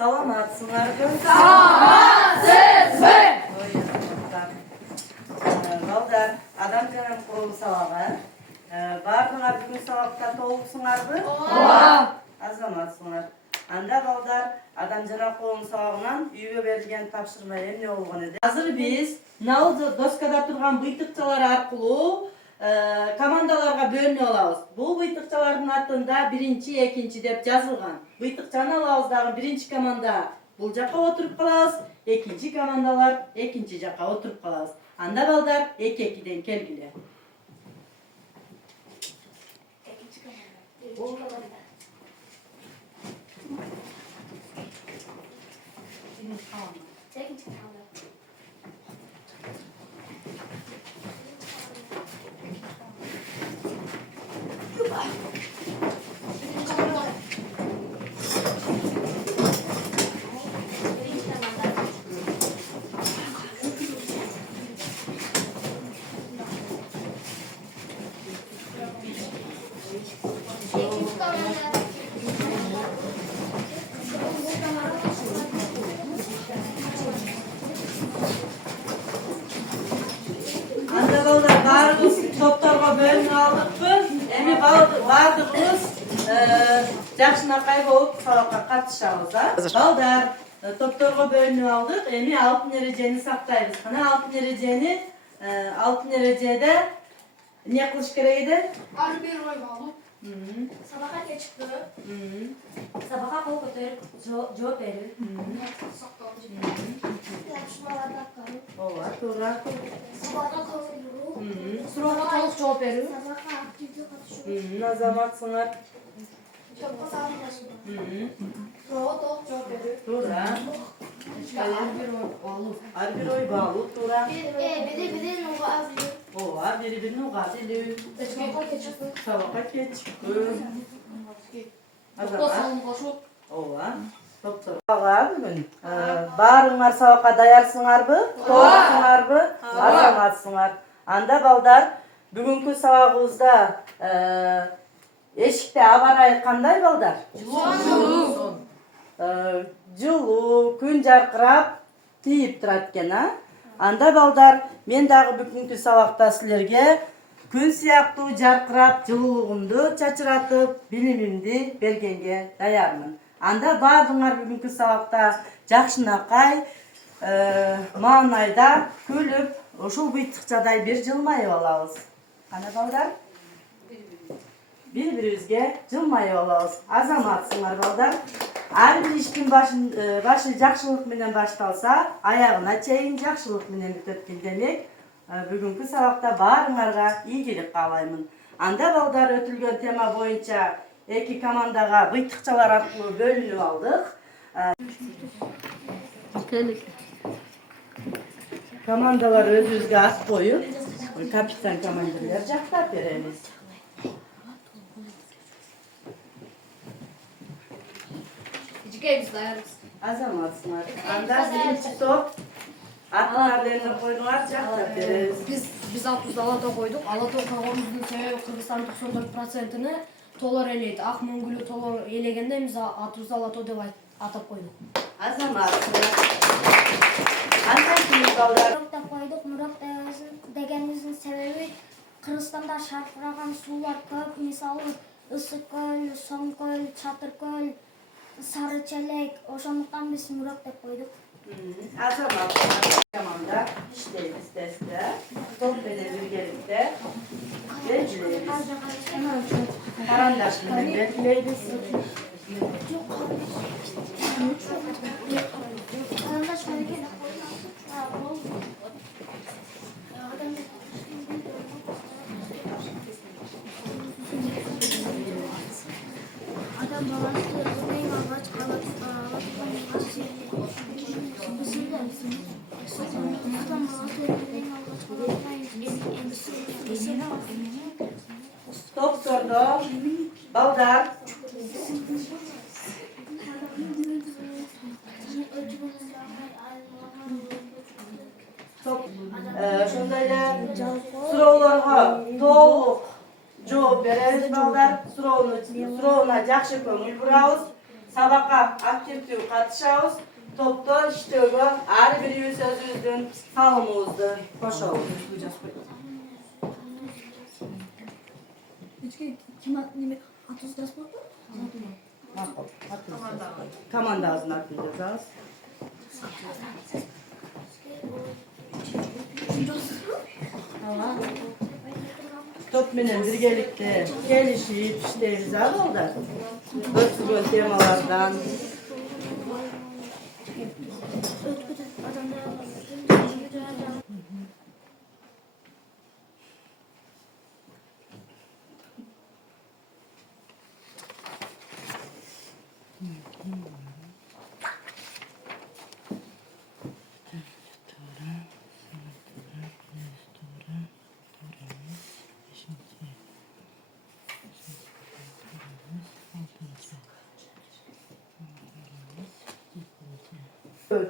Саламатсыңарбы? Саламатсызбы? Балдар, адам жанам курулу сабагы. Бардыңар бүгүн сабакта толуксуңарбы? Ооба. Азаматсыңар. Анда балдар, адам жана коом сабагынан үйгө берилген тапшырма эмне болгон эди? Азыр биз мына доскада турган быйтыкчалар аркылуу командаларга бөлүнүп алабыз. Бул быйтыкчалардын атында биринчи, экинчи деп жазылган. Быйтыкчаны алабыз дагы биринчи команда бул жакка отуруп калабыз, экинчи командалар экинчи жакка отуруп калабыз. Анда балдар 2-2ден келгиле. Анда балдар баарыбыз топторго бөлүнүп алдыкпы? Эми баардыгыбыз жакшынакай болуп сабакка катышабыз, Балдар, топторго бөлүнүп алдык. Эми алтын эрежени сактайбыз. Кана алтын эрежеде эмне кылыш керек эди? Ар бир ой болуп, сабакка кечикпөө, сабакка кол көтөрүп, жооп берүү, тапшырмаларды аткаруу, Ооба, туура. сабакка кабылдыруу, суроого толук жооп берүү, сабакка активдүү катышуу, Азаматсыңар. топко салыштыруу, суроого толук жооп берүү, Туура. Ар бир ой болуп, туура. бири-бирин уга билүү, Ооба, бири-бирин уга билүү. сабакка кечикпөө, Сабакка кечикпөө. топко салым кошуу, Ооба. Топтор. Бүгүн баарыңар сабакка даярсыңарбы? Толуксуңарбы? Азаматсыңар. Анда балдар, бүгүнкү сабагыбызда эшикте аба ырайы кандай балдар? Жылуу, күн жаркырап, тийип турат экен, Анда балдар, мен дагы бүгүнкү сабакта силерге күн сыяктуу жаркырап, жылуулугумду чачыратып, билимимди бергенге даярмын. Анда баардыгыңар бүгүнкү сабакта жакшынакай, маанайда күлүп, ушул быйтыкчадай бир жылмайып алабыз. Кана балдар? Бири-бирибизге жылмайып алабыз. Азаматсыңар балдар. Ар бир иштин башы жакшылык менен башталса, аягына чейин жакшылык менен бүтөт демек. Бүгүнкү сабакта баарыңарга ийгилик каалаймын. Анда балдар өтүлгөн тема боюнча эки командага быйтыкчалар аркылуу бөлүнүп алдык. Командалар өзүбүзгө ат коюп, капитан командирлер жактап беребиз. Жикебиз даярбыз. Азаматсыңар. Анда биринчи топ аттардын койдуңар жактап беребиз. Биз атыбызды Алатоо койдук. Алатоо койгонубуздун себеби Кыргызстан 94%-ны толор элейт. Ак мөңгүлүү толор элегенде биз атыбызды Алатоо деп атап койдук. Азаматсыңар. Кандай кийин балдар? Мурак деп койдук. Мурак дегенибиздин себеби Кыргызстанда шаркыраган суулар көп. Мисалы Ысык көл, Соң көл, Чатыр көл, Сары челек. Ошондуктан биз Мурак деп койдук. Азаматсыңар. Команда иштейбиз тесте. Топ менен биргеликте белгилейбиз. Карандаш менен белгилейбиз. Карандаш менен адам баласы эң алгач Топтордо балдар ошондой эле суроолорго толук жооп беребиз балдар. Сурооуна жакшы көңүл бурабыз. сабакка активдүү катышабыз. Топто иштөөгө ар бирибиз өзүбүздүн салымыбызды кошобуз. Командабыздын атын жазабыз. Топ менен биргеликте келишип иштейбиз балдар. Өткөн темалардан.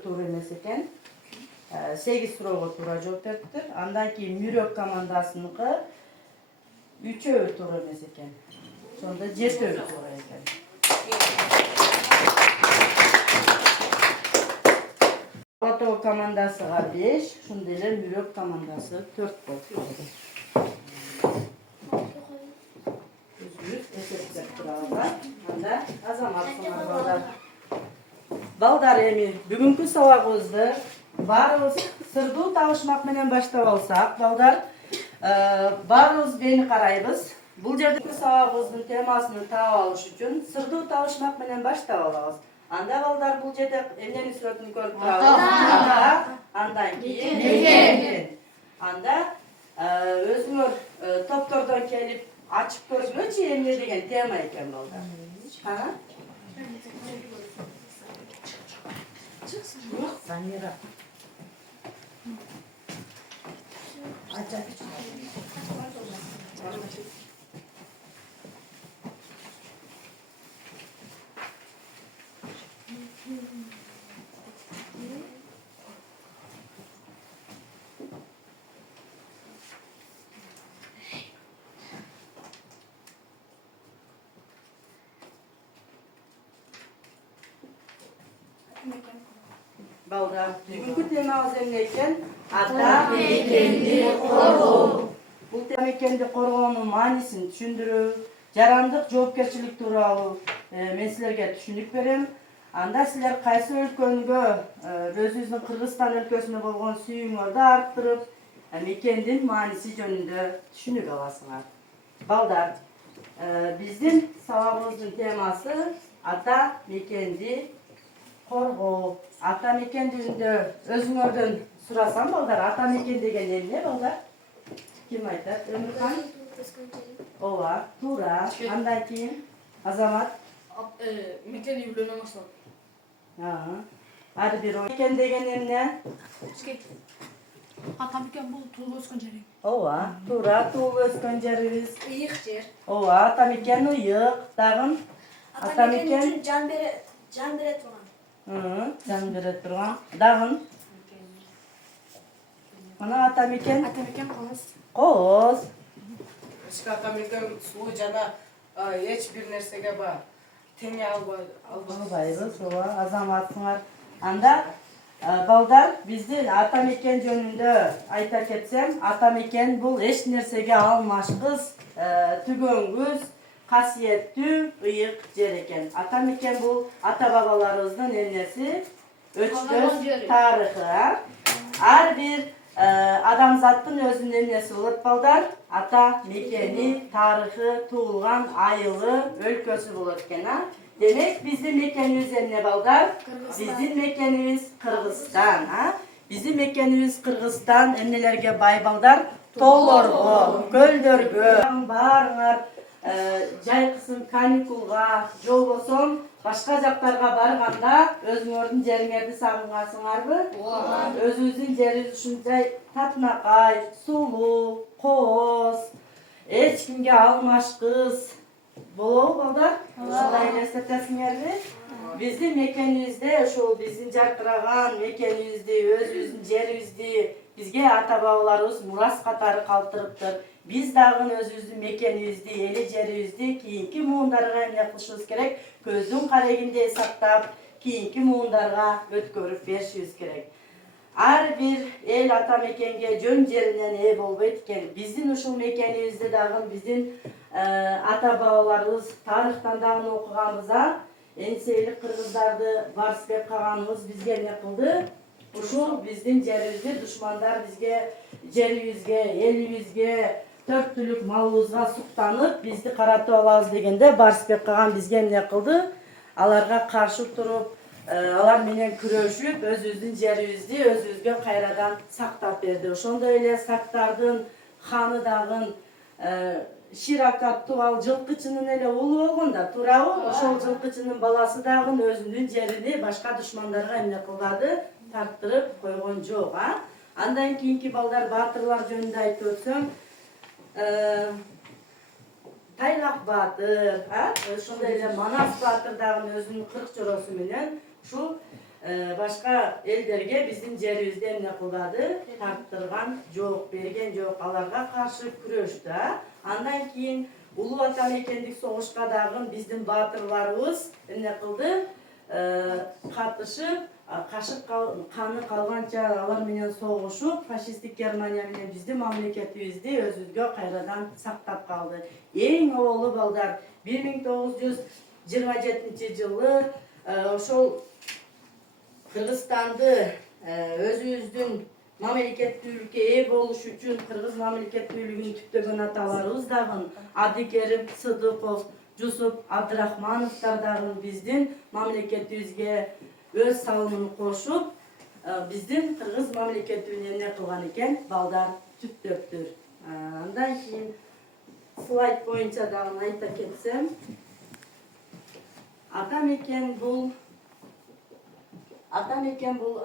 Туура эмес экен. 8 суроого туура жооп бериптир. Андан кийин Мүрөк командасыныкы 3-өө туура эмес экен. Сонда 7-өө туура экен. Алатоо командасыга 5, ошондой эле Мүрөк командасы 4 болду. Өзүбүз эсептеп турабыз. Анда Азаматсыңар балдар. Балдар, эми бүгүнкү сабагыбызды баарыбыз сырдуу табышмак менен баштап алсак, балдар, баарыбыз бени карайбыз. Бул жерде сабагыбыздын темасын таап алыш үчүн сырдуу табышмак менен баштап алабыз. Анда балдар бул жерде эмненин сүрөтүн көрүп турабыз. Андан кийин анда өзүңөр топтордон келип ачып көрсөңөрчү эмне деген тема экен балдар. Самира. Балдар, бүгүнкү темабыз эмне экен? Ата мекенди коргоо. Бул ата мекенди коргоонун маанисин түшүндүрүү, жарандык жоопкерчилик тууралуу мен силерге түшүнүк берем. Анда силер кайсы өлкөнгө өзүбүздүн Кыргызстан өлкөсүнө болгон сүйүүңөрдү арттырып, мекендин мааниси жөнүндө түшүнүк аласыңар. Балдар, биздин сабагыбыздын темасы ата мекенди коргоо. Ата мекен жөнүндө өзүңөрдөн сурасам, балдар, ата мекен деген эмне, балдар? Ким айтат? Өмүрхан? Ооба, туура. Андан кийин Азамат? Мекен үйлөнөн башталат. Ар бир мекен деген эмне? Ата мекен бул туулуп өскөн жериң. Ооба, туура, туулуп өскөн жерибиз. Ыйык жер. Ооба, ата мекен ыйык, дагы Ата мекен үчүн жан бере турган. Жан бере турган. Дагы мына ата мекен кооз. кооз. Ата мекен суу жана эч бир нерсеге теңе албайбыз. Ооба, Азаматсыңар. Анда балдар, биздин ата мекен жөнүндө айта кетсем, ата мекен бул эч нерсеге алмашкыс, түгөнгүз, касиеттүү, ыйык жер экен. Ата мекен бул ата бабаларыбыздын эмнеси? Өчтөз тарыхы. Ар бир адамзаттын өзүнүн эмнеси болот, балдар? Ата мекени, тарыхы, туулган айылы, өлкөсү болот экен. Демек, биздин мекенибиз эмне, балдар? Биздин мекенибиз Кыргызстан. Биздин мекенибиз Кыргызстан эмнелерге бай, балдар? Тоолорго, көлдөргө, баарыңар жайкысын каникулга, же болбосо башка жактарга барганда өзүңөрдүн жериңерди сагынгансыңарбы? Өзүбүздүн жерибиз ушунчай татынакай, сулуу, кооз, эч кимге алмашкыс болобу, балдар? Ушундай элестетесиңерби? Биздин мекенибизде ушул биздин жаркыраган мекенибизди, өзүбүздүн жерибизди бизге ата бабаларыбыз мурас катары калтырыптыр. Биз дагы өзүбүздүн мекенибизди, эли жерибизди кийинки муундарга эмне кылышыбыз керек? Көздүн карегиндей сактап, кийинки муундарга өткөрүп беришибиз керек. Ар бир эл ата мекенге жөн жеринен ээ болбойт экен. Биздин ушул мекенибизде дагы биздин ата бабаларыбыз тарыхтан дагы окуганбызда энисейлик кыргыздарды Барсбек каганыбыз бизге эмне кылды? Ушул биздин жерибизди душмандар бизге, жерибизге, элибизге, төрт малыбызга суктанып, бизди каратып алабыз дегенде Барсбек каган бизге эмне кылды? Аларга каршы туруп, алар менен күрөшүп, өзүбүздүн жерибизди өзүбүзгө кайрадан сактап берди. Ошондой эле Сактардын ханы дагы Ширак аттуу ал жылкычынын эле уулу болгон да, туурабы? Ошол жылкычынын баласы дагы өзүнүн жерини башка душмандарга эмне кылбады? Тарттырып койгон жок, Андан кийинки балдар баатырлар жөнүндө айтып өтсөм, Тайлак баатыр, ошондой эле Манас баатыр дагы өзүнүн 40 жоросу менен ушул башка элдерге биздин жерибизди эмне кылбады? Тарттырган жок, берген жок, аларга каршы күрөштү. Андан кийин улуу ата мекендик согушка дагы биздин баатырларыбыз эмне кылды? Катышып, кашык каны калганча алар менен согушуп, фашисттик Германия менен биздин мамлекетибизди өзүбүзгө кайрадан сактап калды. Эң оболу балдар 1927 жылы ошол Кыргызстанды өзүбүздүн мамлекеттүүлүккө ээ болуш үчүн кыргыз мамлекеттүүлүгүн түптөгөн аталарыбыз дагы Адикерим Сыдыков, Жусуп Абдрахмановтар дагы биздин мамлекетибизге өз салымын кошуп, биздин кыргыз мамлекетибин эмне кылган экен? Балдар түптөптүр. Андан кийин слайд боюнча дагы айта кетсем, ата мекен бул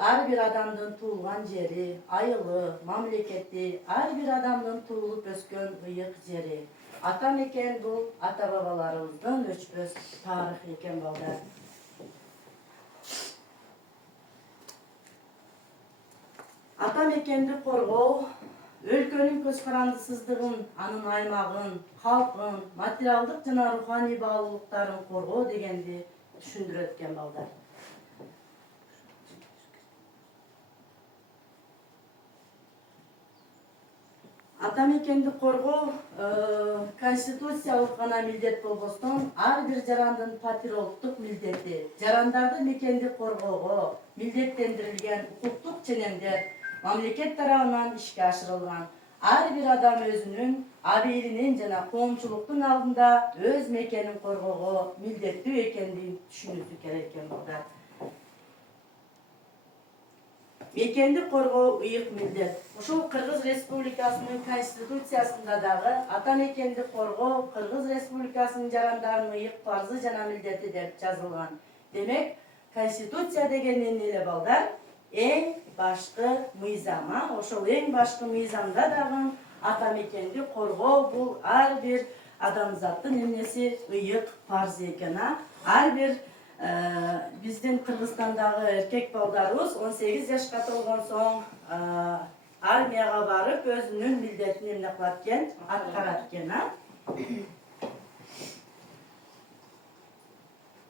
ар бир адамдын туулган жери, айылы, мамлекети, ар бир адамдын туулуп өскөн ыйык жери. Ата мекен бул ата бабаларыбыздын өчпөс тарыхы экен балдар. Ата мекенди коргоо өлкөнүн көз карандысыздыгын, анын аймагын, калкын, материалдык жана руханий баалуулуктарын коргоо дегенди түшүндүрөт экен балдар. Ата мекенди коргоо конституциялык гана милдет болбостон, ар бир жарандын патриоттук милдети. Жарандарды мекенди коргоого милдеттендирилген укуктук ченемдер мамлекет тарабынан ишке ашырылган. Ар бир адам өзүнүн абийиринин жана коомчулуктун алдында өз мекенин коргоого милдеттүү экендигин түшүнүүсү керек экен балдар. Мекенди коргоо ыйык милдет. Ушул Кыргыз Республикасынын конституциясында дагы ата мекенди коргоо Кыргыз Республикасынын жарандарынын ыйык парзы жана милдети деп жазылган. Демек, конституция деген эмне эле балдар? Эң башкы мыйзам, ошол эң башкы мыйзамда дагы ата мекенди коргоо бул ар бир адамзаттын эмнеси? Ыйык парзы экен. Ар бир биздин Кыргызстандагы эркек балдарыбыз 18 жашка толгон соң армияга барып өзүнүн милдетин эмне кылат экен? Аткарат экен.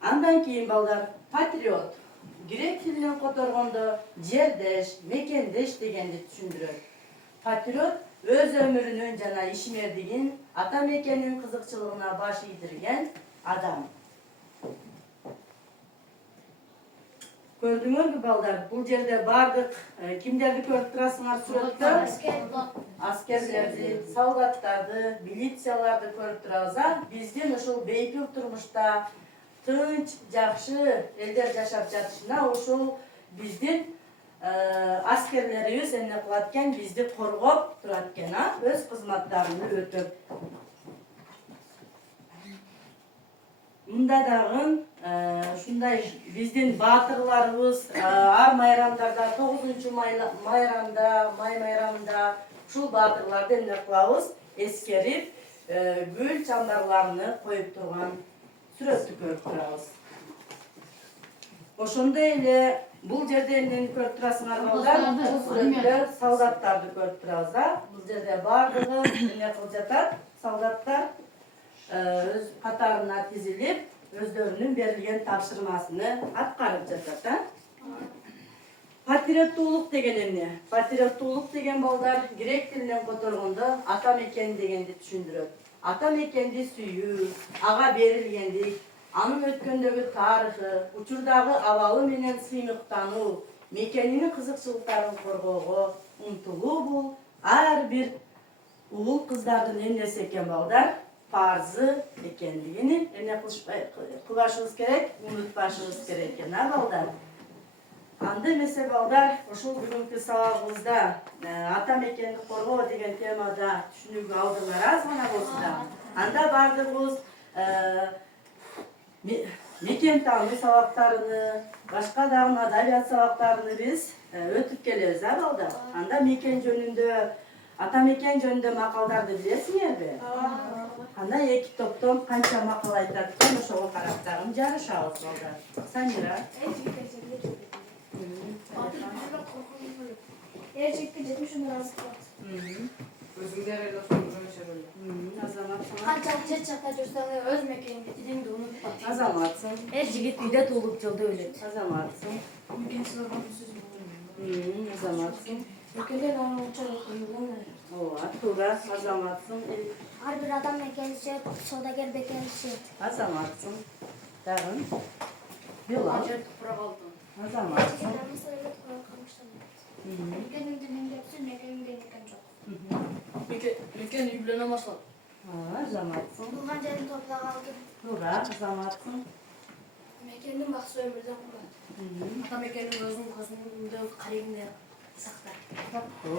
Андан кийин балдар патриот. Грек тилинен которгондо жердеш, мекендеш дегенди түшүндүрөт. Патриот өз өмүрүнүн жана ишмердигин ата мекенин кызыкчылыгына баш ийдирген адам. Көрдүңөрбү балдар? Бул жерде бардык кимдерди көрүп турасыңар сүрөттө? Аскерлерди, солдаттарды, милицияларды көрүп турабыз. Биздин ушул бейпил турмушта тынч, жакшы элдер жашап жатышына ушул биздин аскерлерибиз эмне кылат экен? Бизди коргоп турат экен, өз кызматтарын өтөп. Мында дагы ушундай биздин баатырларыбыз ар майрамдарда 9 майрамда, май майрамында ушул баатырларды эмне кылабыз? Эскерип, гүл чамдарларыны коюп турган сүрөттү көрүп турабыз. Ошондой эле бул жерде эмнени көрүп турасыңар балдар? Сүрөттөр солдаттарды көрүп турабыз да. Бул жерде баардыгы эмне кылып жатат? Солдаттар өз катарына тизилип, өздөрүнүн берилген тапшырмасыны аткарып жатат да. Патриоттуулук деген эмне? Патриоттуулук деген балдар грек тилинен которгондо ата мекен дегенди түшүндүрөт. Ата мекенди сүйүү, ага берилгендик, анын өткөндөгү тарыхы, учурдагы абалы менен сыймыктануу, мекенинин кызыкчылыктарын коргоого умтулуу бул ар бир уул кыздардын эмнеси экен балдар? Парзы экендигини эмне кылбашыбыз керек? Унутпашыбыз керек экен, а балдар? Анда эмесе балдар, ушул бүгүнкү сабагыбызда ата мекенди коргоо деген темада түшүнүүгө алдыңар аз гана болсо да. Анда баардыгыбыз мекен таануу сабактарыны, башка дагы адабият сабактарыны биз өтүп келебиз, а балдар? Анда мекен жөнүндө, ата мекен жөнүндө макалдарды билесиңерби? Анда эки топтон канча макал айтат экен, ошого карап дагы жарышабыз балдар. Самира. Эржекке 70 разы кылат. Өзүңдер эле ошондойчу эле. Азаматсың. Канчалык жет жакта жүрсөң өз мекениңди тилиңди унутпа. Азаматсың. Эр жигит үйдө туулуп жолдо өлөт. Азаматсың. Азаматсың. Өлкөдөн оңчо окуйган. Ооба, туура, азаматсың. Ар бир адам мекенси, саудагер бекенси. Азаматсың. Дагы. Билан. Азаматсың. Мекениңди меңдепсиң, мекениңде мекен жок. Мекен үй менен башлап. Азаматсың. Туулган жерин топлап алдым. Туура, азаматсың. Мекендин баксы өмүрдөн курат. Ата мекенин өзүнүн көзүндө карегинде сактайт. Дагы.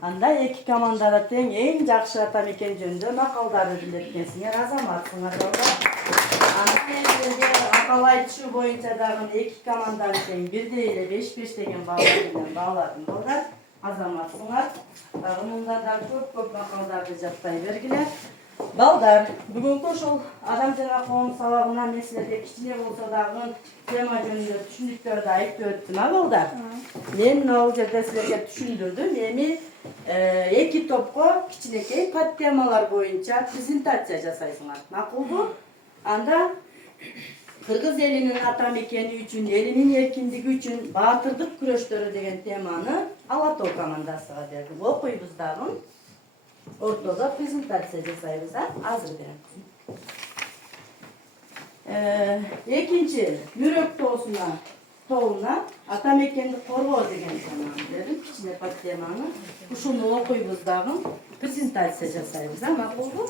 Анда эки командада тең эң жакшы ата мекен жөнүндө макалдарды билет экенсиңер, азаматсыңар балдар. Макал айтышуу боюнча дагы эки команданы тең бирдей эле 5-5 деген баалар менен бааладым балдар. Азаматсыңар. Дагы мындан да көп макалдарды жатпай бергиле. Балдар, бүгүнкү ушул адам жана коом сабагына мен силерге кичине болсо дагы тема жөнүндө түшүнүктөрдү айтып өттүм, а балдар? Мен бул жерде силерге түшүндүрдүм. Эми эки топко кичинекей подтемалар боюнча презентация жасайсыңар. Макулбу? Анда Кыргыз элинин ата мекени үчүн, элинин эркиндиги үчүн баатырдык күрөштөрү деген теманы Ала Тоо командасыга бердим. Окуйбуз дагы. Ортодо презентация жасайбыз, азыр берем. Экинчи, Мүрөк тоосуна ата мекенди коргоо деген теманы бердим, кичине подтеманы. Ушуну окуйбуз дагы, презентация жасайбыз, макулбу?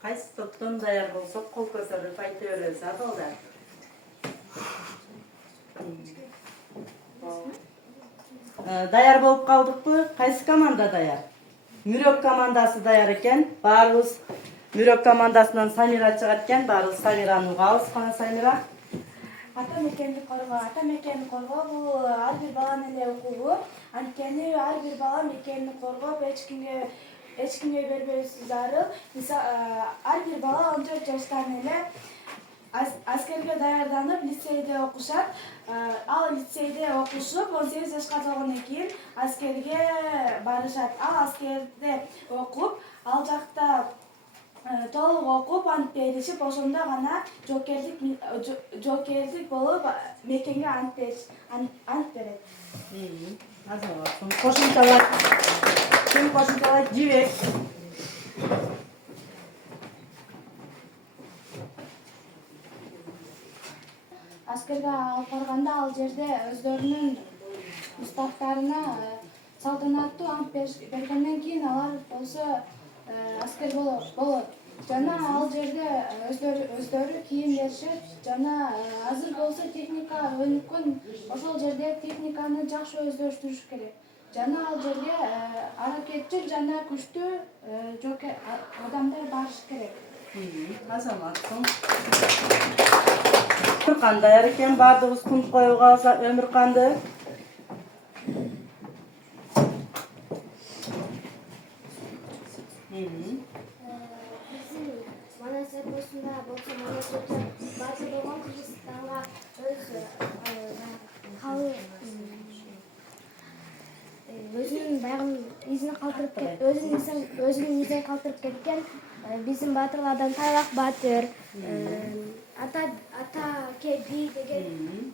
Кайсы топтон даяр болсок кол көтөрүп айта беребиз, а балдар? Даяр болуп калдыкпы? Кайсы команда даяр? Мүрөк командасы даяр экен. Баарыбыз Мүрөк командасынан Самира чыгат экен. Баарыбыз Самираны угабыз. Кана Самира? Ата мекенди коргоо бул ар бир баланын эле укугу. Анткени ар бир бала мекенин коргоп эч кимге бербеши зарыл. Ар бир бала 14 жаштан эле аскерге даярданып лицейде окушат. Ал лицейде окушуп 18 жашка толгондон кийин аскерге барышат. Ал аскерде окуп, ал жакта толук окуп, ант беришип, ошондо гана жоокерлик болуп мекенге ант берет. Азамат. Кошумчалайт. Ким кошумчалайт? Жибек. Аскерге алып барганда ал жерде өздөрүнүн уставтарына салтанаттуу ант бергенден кийин алар болсо аскер болот. Жана ал жерде өздөрү кийим беришет. Жана азыр болсо техника өнүккөн, ошол жерде техниканы жакшы өздөштүрүш керек. Жана ал жерге аракетчил жана күчтүү адамдар барыш керек. Азаматсың. Кандай экен баардыгыбыз кунт коюуга өмүр кандай? Bizim Manastır boşunda bolsa Manastır'da bazı doğan Kırgızistan'a өзүнүн баягы изин калтырып өзүнүн изин калтырып кеткен биздин батырлардан Тайлак Батыр, Ата Кеби деген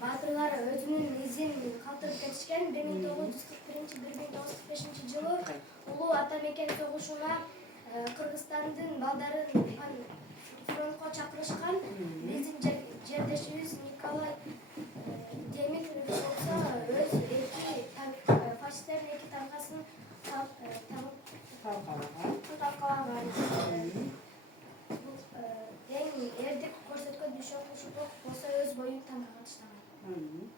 батырлар өзүнүн изин калтырып кетишкен 1941-1945 жылы улуу ата мекен согушуна Кыргызстандын балдарын фронтко чакырышкан. Биздин жердешибиз Николай Демин болсо өз фашисттердин эки танкасын талкалаган. Эң эрдик көрсөткөн düşөн кушулук болсо өз боюн танкага таштаган.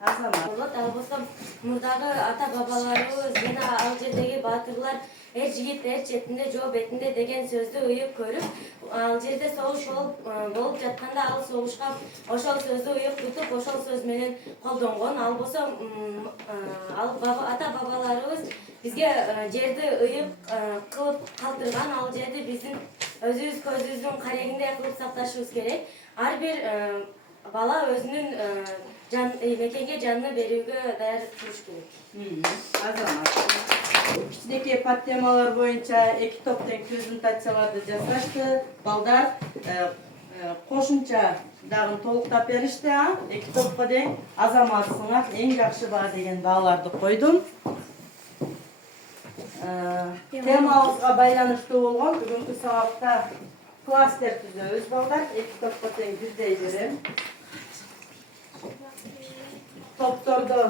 Азамат. Ал болсо мурдагы ата бабаларыбыз жана ал жердеги батырлар эр жигит эр четинде жоо бетинде деген сөздү уюп көрүп, ал жерде согуш болуп жатканда ал согушка ошол сөздү уюп тутуп, ошол сөз менен колдонгон. Ал болсо ата бабаларыбыз бизге жерди ыйып кылып калтырган. Ал жерди биздин өзүбүз көзүбүздүн карегиндей кылып сакташыбыз керек. Ар бир бала өзүнүн мекенге жанын берүүгө даяр туруш керек. Азамат. Кичинекей подтемалар боюнча эки топтон презентацияларды жасашты. Балдар кошумча дагы толуктап беришти. Эки топко тең Азамат сыңак эң жакшы баа деген бааларды койдум. Темабызга байланыштуу болгон бүгүнкү сабакта кластер түзөбүз балдар. Эки топко тең бирдей берем. Топтордо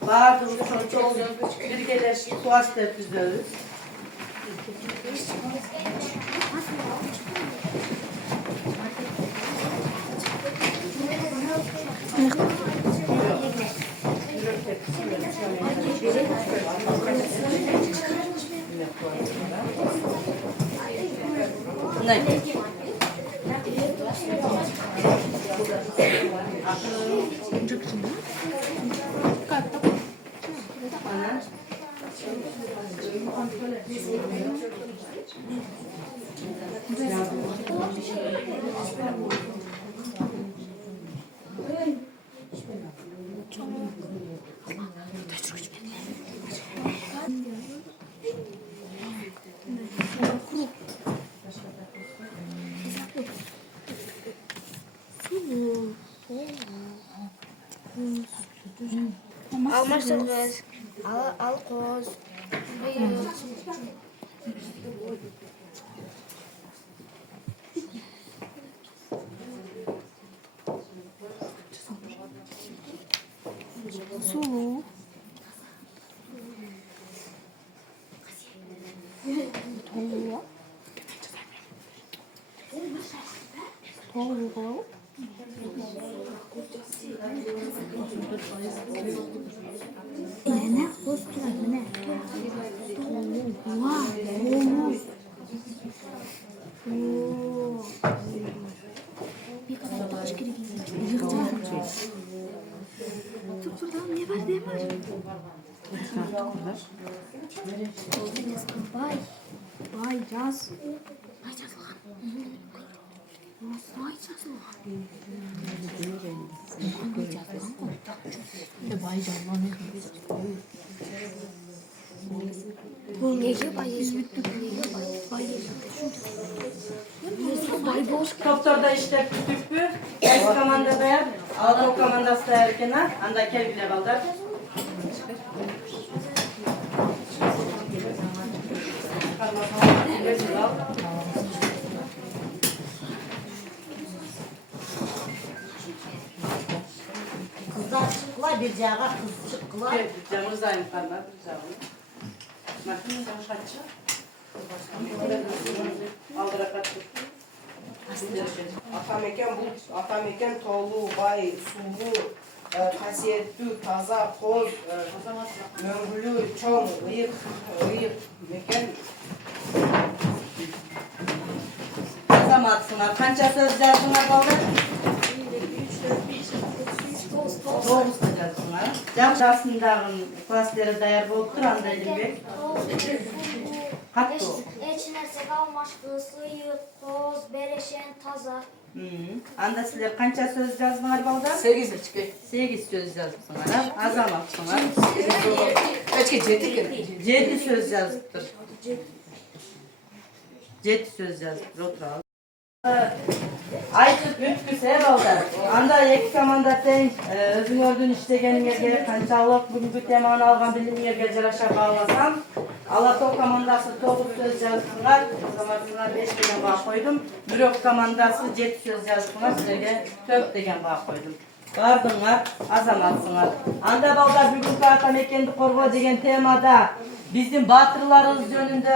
баардыгыбыз чоң биргелешип кластер түзөбүз. Алмашсыз, алкоз, сулуу, толугу, Mene kostuna mene. Wow. Bir kadar baş kere Burada ne var ne var? Bay yaz. Bay yazılan. Bay yazılan. Toptorda iштеп түтүппү? Кайсы команда даяр? Алатау командасы даяр экен, анда келгиле балдар. Кыздар чыккыла бир жага, кыз чыккыла. Мырзайым карма бир жагын. Атамекен толу, бай, сулуу, касиеттүү, таза, коз, мөңгүлүү, чоң, ыйык мекен. Азаматсыңар, канча сөз жаздыңар балдар? 9 жаздыңар. Жасындагы класстары даяр болуптур, анда элембек. Каттуу. Эч нерсеге алмашкыс, ыйык, коз, берешен, таза. Анда силер канча сөз жаздыңар балдар? 8 эчке. 8 сөз жазыпсыңар. Азаматсыңар. Эчке 7 экен. 7 сөз жазыптыр. 7 сөз жазыптыр, отуралы. Айтып бүткүс балдар. Анда эки команда тең өзүңөрдүн иштегениңерге канчалык бүгүнкү теманы алган билимиңерге жараша бааласам, Алатоо командасы 9 сөз жазыпсыңар, Азаматсыңар 5 деген баа койдум. Бирок командасы 7 сөз жазыпсыңар, силерге 4 деген баа койдум. Бардыңар, Азаматсыңар. Анда балдар бүгүнкү атамекенди коргоо деген темада биздин баатырларыбыз жөнүндө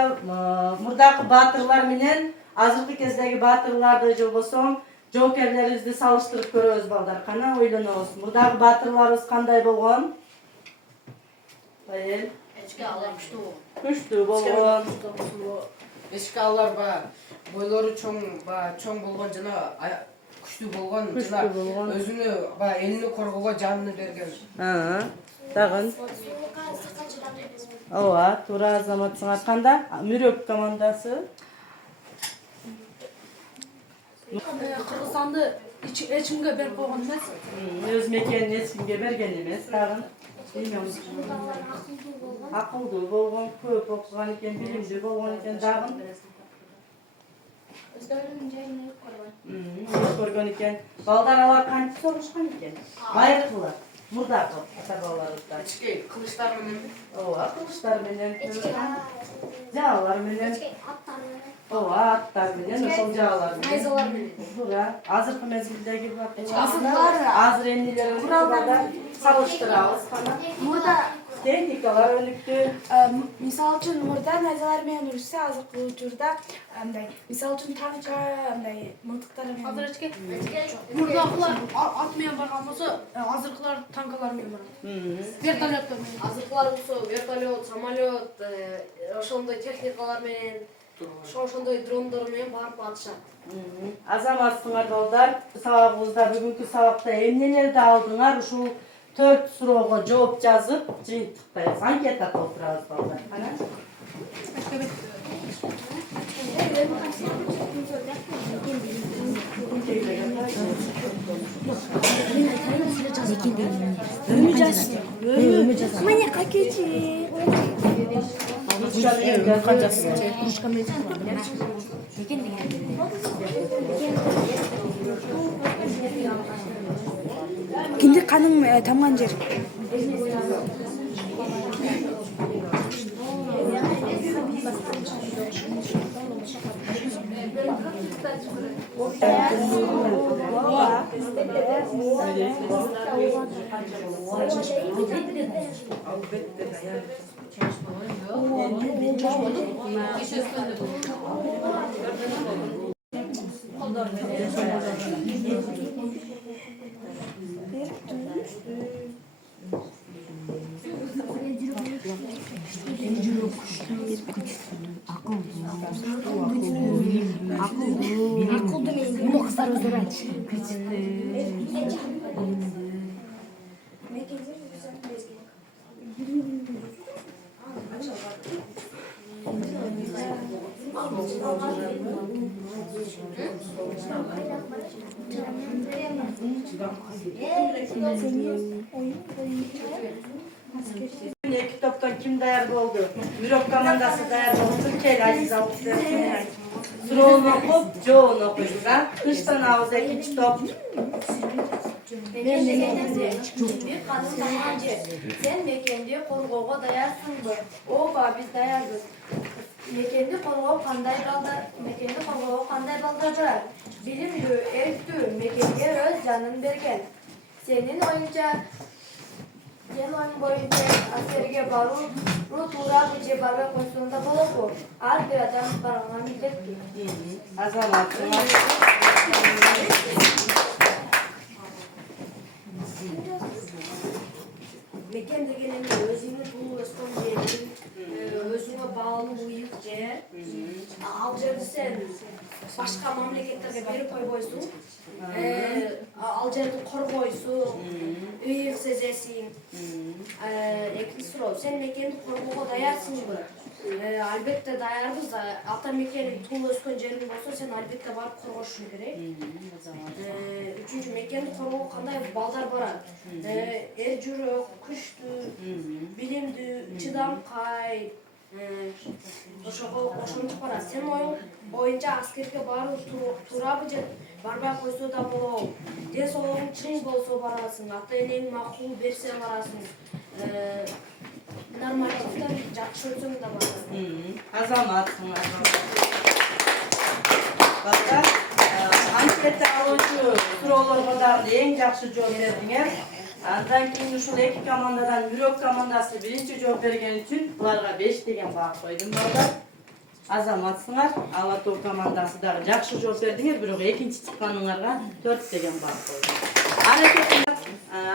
мурдакы баатырлар менен азыркы кездеги баатырларды же болбосо жоокерлерибизди салыштырып көрөбүз балдар. Кана ойлонобуз. Мурдагы баатырларыбыз кандай болгон? Айыл. Эчке алар Күчтүү болгон. Эчке алар бойлору чоң болгон жана күчтүү болгон жана өзүнө элини коргоого жанын берген. Тагын. Ооба, туура Азаматсыңар. Канда? Мүрөк командасы. Кыргызстанды эч кимге берип койгон эмес. Өз мекенин эч кимге берген эмес. Тагын. Акылдуу болгон, көп окуган экен, билимдүү болгон экен. Дагы. Өздөрүнүн жерин ыйып көргөн. Ыйып көргөн экен. Балдар алар кантип согушкан экен? Байыркылар. Мурдагы ата-бабаларыбызда. Эчке кылычтар менен. Ооба, кылычтар менен, жаалар менен. Аттар менен. Ооба, аттар менен, ошол жаалар менен. Найзалар менен. Туура. Азыркы мезгилдеги азыр эмнелер өнүктү, салыштырабыз кана. Мурда Техникалар өнүктү. мисалы үчүн мурда найзалар менен урушса, азыркы учурда андай мисалы үчүн танка андай мылтыктар менен. Азыр эчке мурдагылар ат менен барган болсо, азыркылар танкалар менен барат. Вертолеттор менен. Азыркылар болсо вертолет, самолет, ошондой техникалар менен, ошондой дрондор менен барып атышат. Азаматсыңар балдар, сабагыбызда бүгүнкү сабакта эмнелерди алдыңар? Ушул 4 суроого жооп жазып, жыйынтыктайбыз. Анкета толтурабыз балдар. Кана? Мына какечи. Кинди каным тамган жер. Акылдуу менен кыздар өздөрү айтышы. Эки топтон ким даяр болду? Мүрөк командасы даяр болду. Кел Азиз алып суроonu окуп, жообун окуйбуз, а? Тынчтанабыз экинчи топ. Sen mekенди коргоого даярсыңбы? Ооба, биз даярбыз. Мекенди коргоо кандай балдардар? Билимдүү, эрктүү, мекенге өз жанын берген. Сенин оюңча Yılın boyunca askerge baruu tuğra je barga koştuğunda bulup her bir adam barana milletki. Azamatsınlar. Mekan degenin özünü bulup ösken jerin, özüne bağlı uyuk jer. Al жерди sen başka mamleketlerge berip koyboysun. Ал жерди коргойсуң, ыйык сезесиң. Экинчи суроо, сен мекенди коргоого даярсыңбы? Албетте даярбыз. Ата мекени туулуп өскөн жериң болсо, сен албетте барып коргошуң керек. Үчүнчү, мекенди коргоого кандай балдар барат? Эр жүрөк, күчтүү, билимдүү, чыдамкай. Ошондук барат. Сен оюң боюнча аскерге баруу туурабы же барбай койсо да болобу? Ден соолугуң чың болсо барасың, ата энең макул берсе барасың. Нормативдер жакшы өтсөң да барасың. Азаматсың. Балдар, анкета алуучу суроолорго дагы эң жакшы жооп бердиңер. Андан кийин ушул эки командадан Мүрөк командасы биринчи жооп берген үчүн буларга 5 деген баа койдум балдар. Азаматсыңар. Ала тоо командасы дагы жакшы жооп бердиңер, бирок экинчи чыкканыңарга 4 деген баа койдум. Аракет.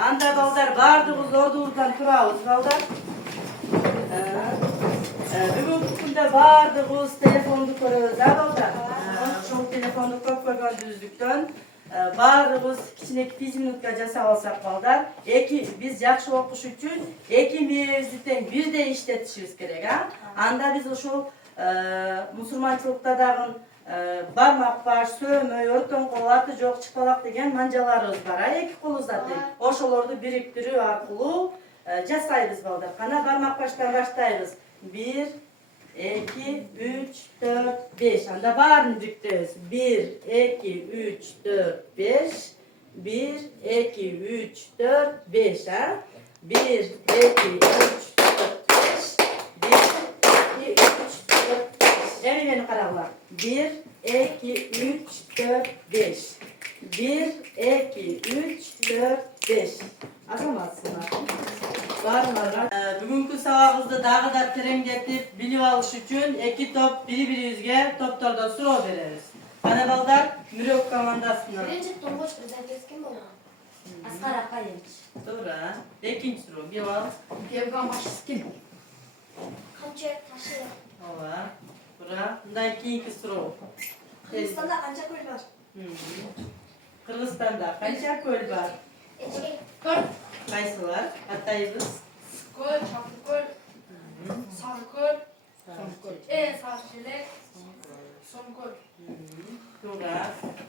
Анда балдар бардыгыбыз ордубуздан турабыз балдар. Бүгүнкү күндө бардыгыбыз телефонду көрөбүз, балдар. Ошол телефонду көп көргөндүбүздүктөн бардыгыбыз кичине 5 минутка жасап алсак балдар, биз жакшы окуш үчүн 2 мезди тең бирдей иштетишибиз керек, Анда биз ушул мусулманчылыкта дагы бармак баш, сөөмөй, өртөн кол, аты жок, чыкпалак деген манжаларыбыз бар, эки колубузда тең. Ошолорду бириктирүү аркылуу жасайбыз балдар. Кана бармак баштан баштайбыз. 1, 2, 3, 4, 5. Анда баарын бириктиребиз. 1, 2, 3, 4, 5. 1, 2, 3, 4, 5. 1, 2, 3, 4, 5. 1, 2, 3, 4, 5. Эми мени карагыла. 1, 2, 3, 4, 5. 1, 2, 3, 4, 5. Азаматсыңар. Барыңарга. Бүгүнкү сабагыбызды дагы да тереңдетип билип алыш үчүн эки топ бири-бирибизге топтордо суроо беребиз. Кана балдар, Мүрөк командасына. Биринчи тоңгоч президент ким болгон? Аскар Акаевич. Туура. Экинчи суроо ким ал? Евган Башискин. Камчек Ташиев. Ооба. Туура. Мындан кийинки суроо. Кыргызстанда канча көл бар? Кыргызстанда канча көл бар? Көл, Кайсылар? Атайбыз. көл, Чапкөл, Сарыкөл, Сарышелек, Сомкөл. Туура.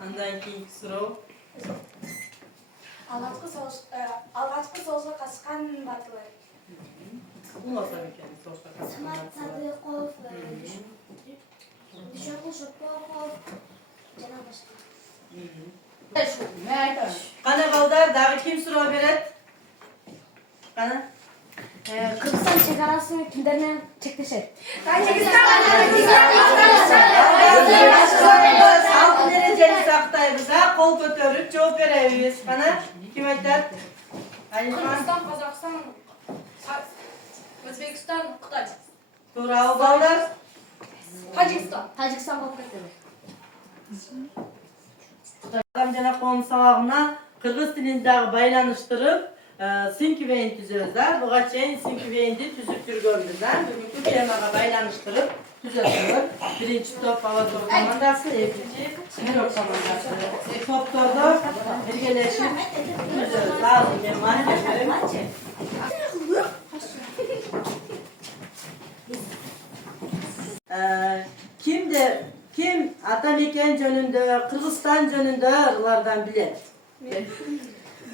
Андан кийинки суроо. Алгачкы согушка катышкан батырлар. Уласа экен согушка Самат катышкан. Садыков, Дүйшөнкул Шопоков жана башка. Кана балдар, дагы ким суроо берет? Кана? Кыргызстан чегарасын кимдер менен чектешет? Алтын эрежени сактайбыз, кол көтөрүп жооп беребиз. Кана? Ким айтат? Кыргызстан, Казакстан, Өзбекстан, Кытай. Туура балдар. Тажикстан болуп кетти. Адам жана коом сабагына кыргыз тилин дагы байланыштырып, синквейн түзөбүз. Буга чейин синквейнди түзүп жүргөнбүз. Бүгүнкү темага байланыштырып түзөтүлгөн. Биринчи топ Алатоо командасы, экинчи Мүрөк командасы. Топтордо биргелешип түзөбүз. Азыр мен маалимет Ким ата мекен жөнүндө, Кыргызстан жөнүндө ылардан билет?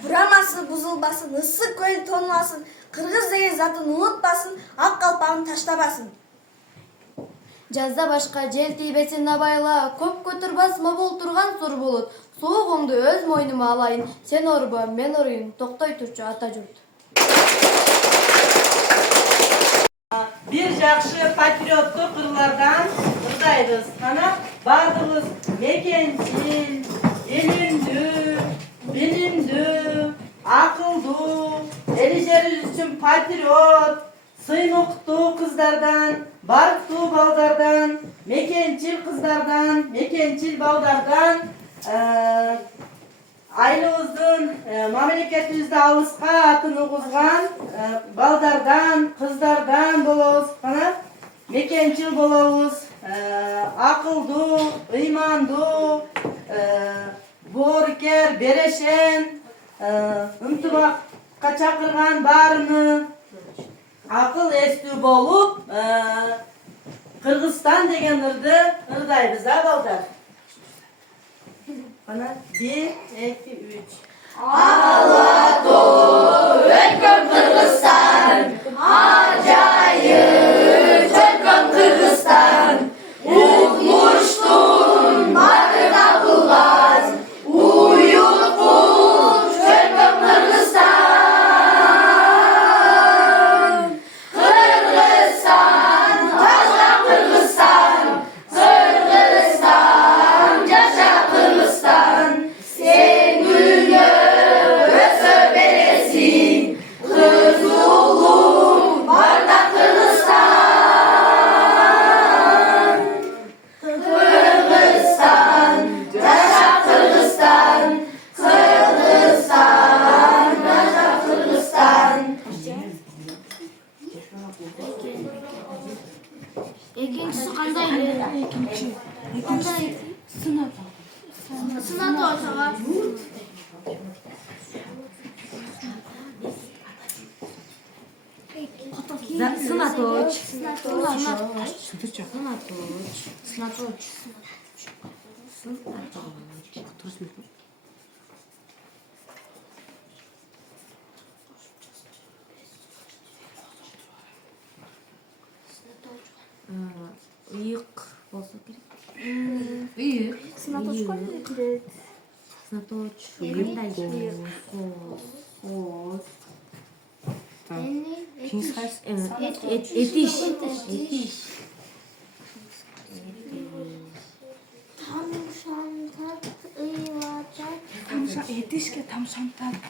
Бурамасы бузулбасын, ысык көл тонмасын, кыргыз деген затын унутпасын, ак калпагын таштабасын. Жазда башка жел тийбесин абайла, көп көтүрбас мобул турган сур болот. Соогуңду өз мойнума алайын, сен орбо, мен оруйун, токтой турчу ата журт. Бир жакшы патриоттук кырлардан ырдайбыз. Кана бардыгыбыз мекенчил, элимдүү, билимдүү, акылдуу, эл жерибиz үчүн патриот, сыймыктуу кыздардан, барктуу балдардан, мекенчил кыздардан, мекенчил балдардан, айылыбыздын, мамлекетибизде алыска атын угузган балдардан, кыздардан болобуз. Кана мекенчил болобуз, акылдуу, ыймандуу, боорукер, берешен, ынтымакка чакырган баарыны акыл эстүү болуп, Кыргызстан деген ырды ырдайбыз, балдар. Кана 1, 2, 3. Kırgızistan, acayip çöküm Kırgızistan, Uğmuştun barına bulmaz, uyup bul çöküm Kırgızistan. Kırgızistan, yaşa Kırgızistan, Kırgızistan, yaşa Kırgızistan, sen gülüne ösö beresin, kız oğlum barda Kırgızistan. Kırgızistan, yaşa Kırgızistan, Kırgızistan, yaşa Kırgızistan. Экинчиси кандай эле? Кандай? Сынат ошого. Сынаточ. Ыйык болсо керек. Ыйык. Сынаточ кандай? Сынаточ. Кандай? Кос. Этиш. Тамшантат, ыйлатат. Этишке тамшантат.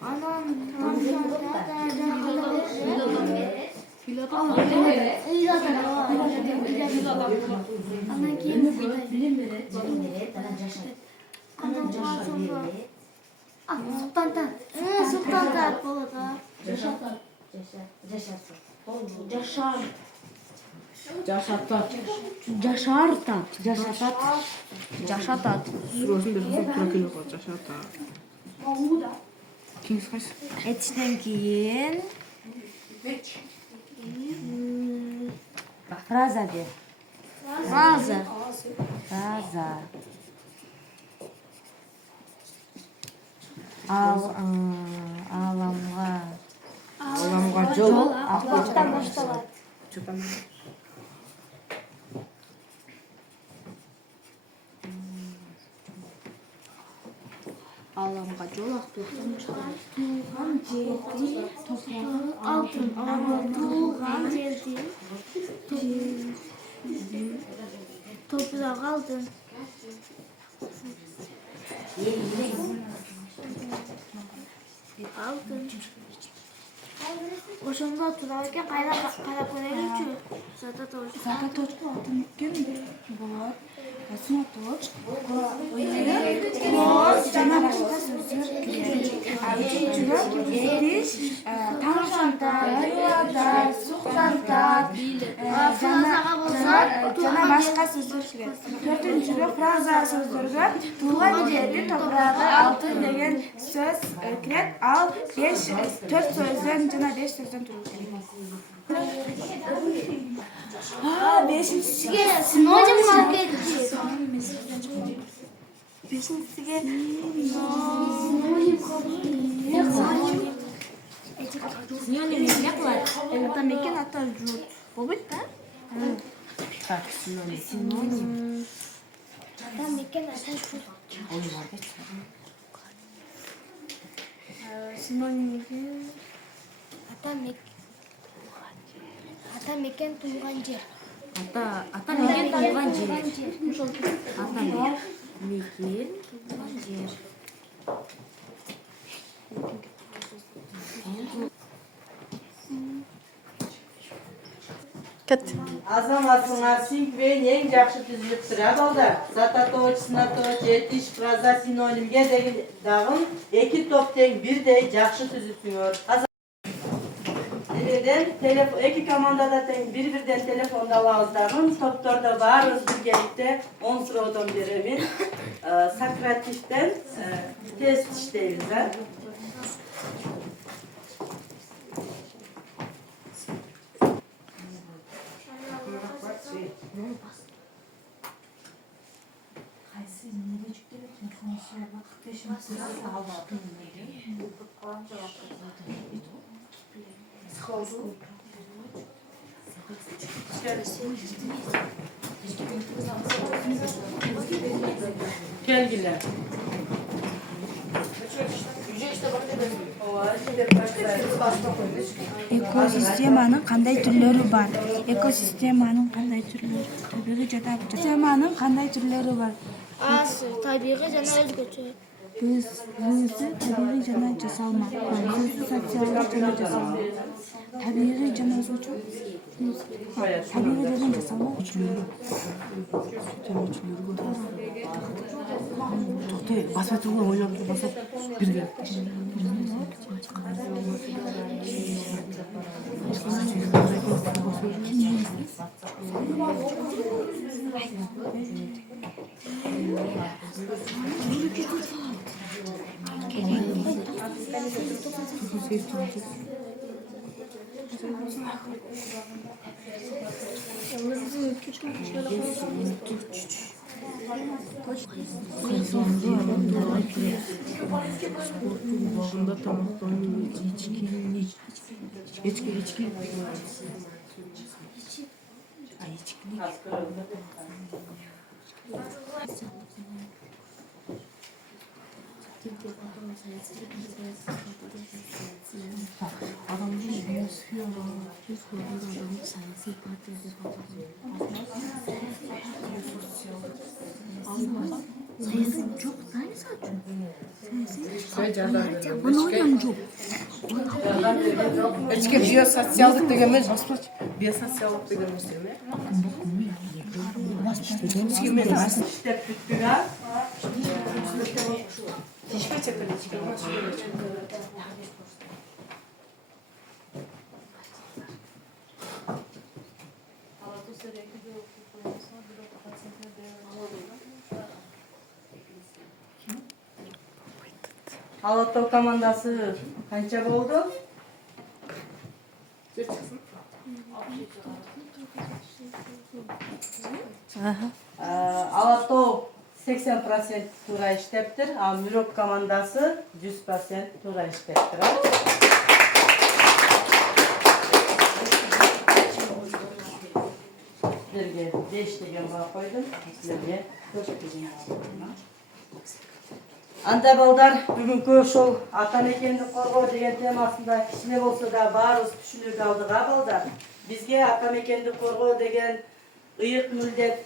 Анан анан кийин султантат болот. Жашатат. Этиштен кийин фраза бер. Фраза. Аламга жол Баштан башталат. Аламга жол актылыктан башталат. Туулган жерди топурагы алтын. Туулган жерди топурагы алтын. Алтын. Ошондо турат экен, кайра карап көрөлүчү. Сататоч. Сататочко алтын экен болот. Сынаточ, жана башка сөздөр кирет. Үчүнчүдө этиш, тамшантат, ыйлатат, суктантат, жана башка сөздөр кирет. Төртүнчүдө фраза сөздөргө туулган жерди топурагы алтын деген сөз кирет. Ал 4 сөздөн жана 5 сөздөн турат. Бешинчиге Синоним алып кетти. Бешинчиге Синоним эмне кылат? атамекен ата журт болбойт да? Так, синоним. Атамекен ата журт. Синонимиги Атамекен туулган жер. Ата мекен туылған жер. Ата мекен туылған жер. Азаматыңар синквейн ең жақсы түзіліптір, балдар. Зататоч, сынаточ, етиш, фраза, синонимге деген дағын екі топ тең бірдей жақсы түзілтіңер. Екі командада тең бір-бірден телефонда алағыздағын, топторда барыз біргелікте 10 сұраудың беремін. Сокративтен тест іштейміз. Kelgiler. Экосистеманың қандай түрлері бар? Экосистеманың қандай түрлері? Табиғи жана экосистеманың қандай түрлері бар? Асы табиғи жана өзгөчө. Өзі табиғи жана жасалма. Өзі социалдық жана жасалма. Табиғи жана өзгөчө. Табиғи деген жасалма. Тоқтай, басып өтуге ойлап басып бірге. Бағында тамақтану, ечки. Адамның биосфера, адамның саяси партия Sayısı çok tane zaten. Sayısı onu oynayan çok. Ечке биосоциалдык дегенбиз, биосоциалдык дегенбиз эме. İşte büttüler. Алатау командасы қанша болды? Алатау 80% тура иштептир, а Мирок командасы 100% тура иштептир. Силерге 5 деген баа койдум, силерге 4 деген баа койдум. Анда балдар, бүгүнкү ошол ата мекенди коргоо деген темасында кичине болсо да баарыбыз түшүнүк алдык балдар. Бизге ата мекенди коргоо деген ыйык милдет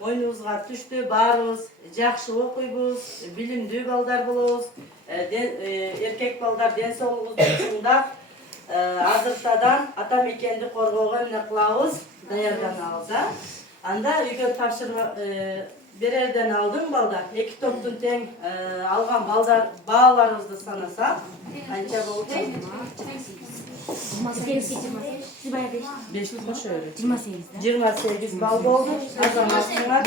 мойнубузга түштү. Баарыбыз жакшы окуйбуз, билимдүү балдар болобуз. Эркек балдар ден соолугубузду чыңдап, азыртадан ата мекенди коргоого эмне кылабыз? Даярданабыз. Анда үйгө тапшырма берерден алдың балдар, эки топтун тең алган балдар бааларыбызды санасак, канча болду? 28 балл болду. Азаматыңар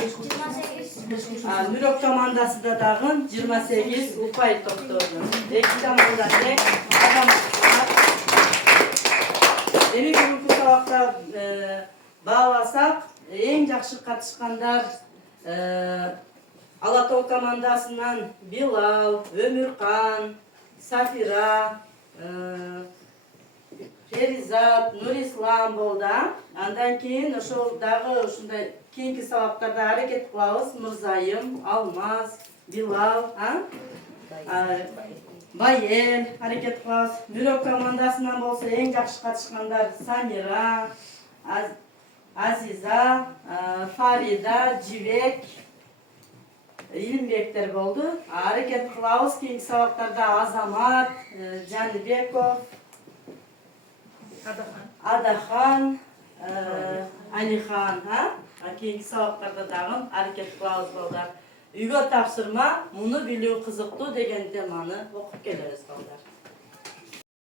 Мирок командасы да дагы 28 упай топтоду. Эки команда тең азаматыңар. Эми бүгүнкү сабакта бааласак, эң жакшы катышкандар Алатау командасынан Билал, Өмүркан, Сафира, Феризат, Нурислам болду. Андан кийин ошол дагы ушундай кийинки сабактарда аракет кылабыз. Мырзайым, Алмаз, Билал, Байел аракет кылабыз. Мирок командасынан болсо эң жакшы катышкандар Самира, Азиза, Фарида, Жибек, Илимбектер болду. Аракет кылабыз кийинки сабактарда Азамат, Жаныбеков, Адахан, Алихан, кийинки сабактарда дагы аракет кылабыз балдар. Үйгө тапшырма, муну билүү кызыктуу деген теманы окуп келебиз балдар.